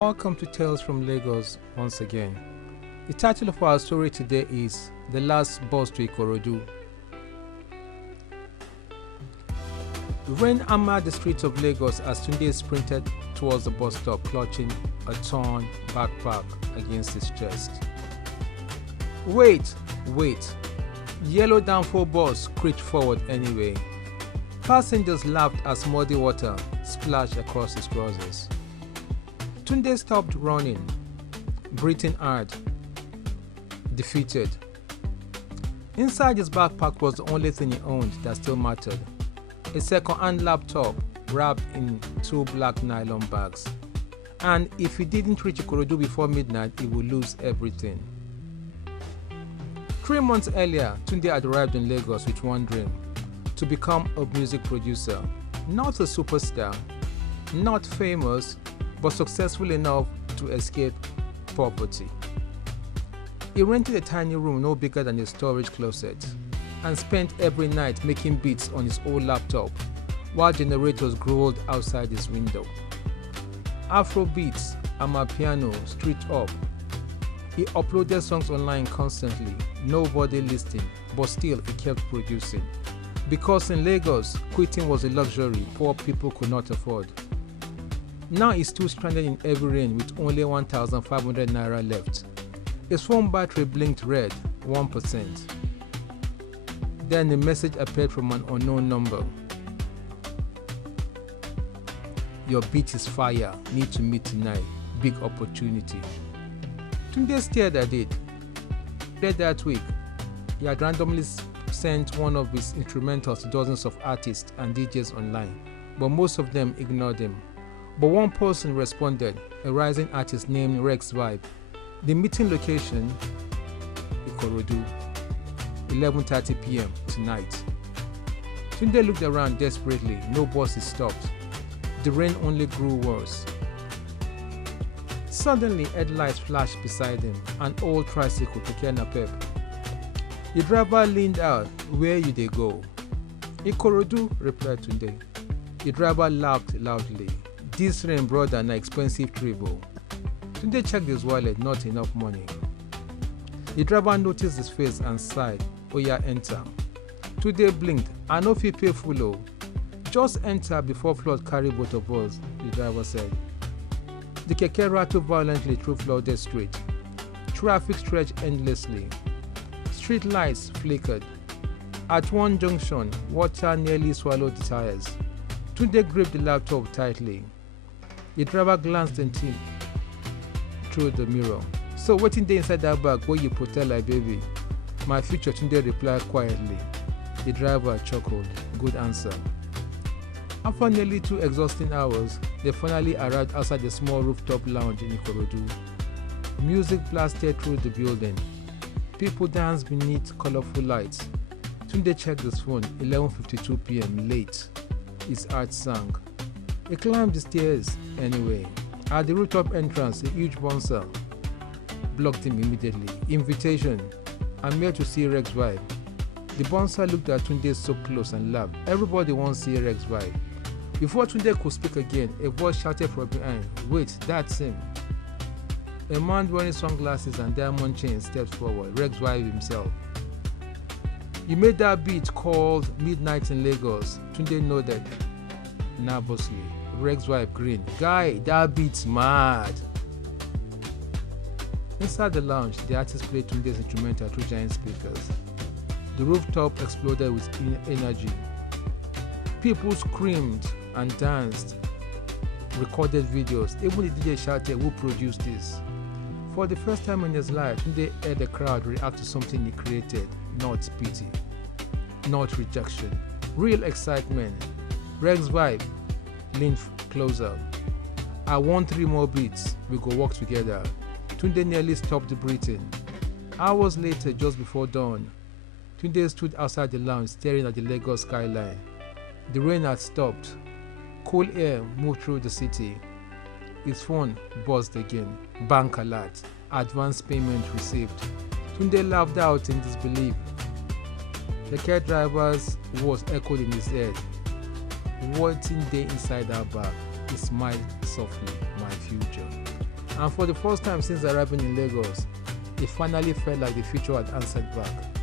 Welcome to Tales from Lagos once again. The title of our story today is The Last Bus to Ikorodu. Rain hammered the streets of Lagos as Tunde sprinted towards the bus stop, clutching a torn backpack against his chest. Wait! Yellow downfall bus screeched forward anyway. Passengers laughed as muddy water splashed across his trousers. Tunde stopped running, breathing hard, defeated. Inside his backpack was the only thing he owned that still mattered: a second-hand laptop wrapped in two black nylon bags. And if he didn't reach Ikorodu before midnight, he would lose everything. 3 months earlier, Tunde had arrived in Lagos with one dream: to become a music producer. Not a superstar, not famous, but successful enough to escape poverty. He rented a tiny room no bigger than a storage closet and spent every night making beats on his old laptop while generators growled outside his window. Afrobeat, amapiano, street up. He uploaded songs online constantly, nobody listening, but still he kept producing. Because in Lagos, quitting was a luxury poor people could not afford. Now he's still stranded in heavy rain with only 1,500 naira left. His phone battery blinked red, 1%. Then a message appeared from an unknown number. Your beat is fire, need to meet tonight, big opportunity. Tunde stared at it. Later that week, he had randomly sent one of his instrumentals to dozens of artists and DJs online, but most of them ignored him. But one person responded, a rising artist named Rex Vibe. The meeting location, Ikorodu, 11:30 p.m. tonight. Tunde looked around desperately, no buses stopped. The rain only grew worse. Suddenly, headlights flashed beside him, an old tricycle, Keke Napep. The driver leaned out. Where you they go? Ikorodu, replied Tunde. The driver laughed loudly. This rain brought an expensive trip. Tunde checked his wallet, not enough money. The driver noticed his face and sighed. Oya, enter. Tunde blinked. I no fit pay full. Just enter before flood carry both of us, the driver said. The keke rattled violently through flooded street. Traffic stretched endlessly. Street lights flickered. At one junction, water nearly swallowed the tires. Tunde gripped the laptop tightly. The driver glanced at him through the mirror. So waiting there inside that bag where you protect like baby? My future, Tunde replied quietly. The driver chuckled. Good answer. After nearly 2 exhausting hours, they finally arrived outside the small rooftop lounge in Ikorodu. Music blasted through the building. People danced beneath colorful lights. Tunde checked his phone, 11:52 p.m. late. His heart sank. He climbed the stairs anyway. At the rooftop entrance, a huge bouncer blocked him immediately. Invitation. I'm here to see Rex Vibe. The bouncer looked at Tunde so close and laughed. Everybody wants to see Rex Vibe. Before Tunde could speak again, a voice shouted from behind, wait, that's him. A man wearing sunglasses and diamond chains stepped forward, Rex Vibe himself. You made that beat called Midnight in Lagos. Tunde nodded nervously. Rex Vibe grinned. Guy, that beat's mad. Inside the lounge, the artist played Tunde's instrumental through giant speakers. The rooftop exploded with energy. People screamed and danced, recorded videos. Even the DJ shouted, who produced this? For the first time in his life, Tunde heard the crowd react to something he created. Not pity, not rejection, real excitement. Rex Vibe leaned closer. I want 3 more beats. We go walk together. Tunde nearly stopped breathing. Hours later, just before dawn, Tunde stood outside the lounge staring at the Lagos skyline. The rain had stopped. Cool air moved through the city. His phone buzzed again. Bank alert. Advance payment received. Tunde laughed out in disbelief. The cab driver's voice echoed in his head. Waiting there inside our bar. He smiled softly. My future. And for the first time since arriving in Lagos, it finally felt like the future had answered back.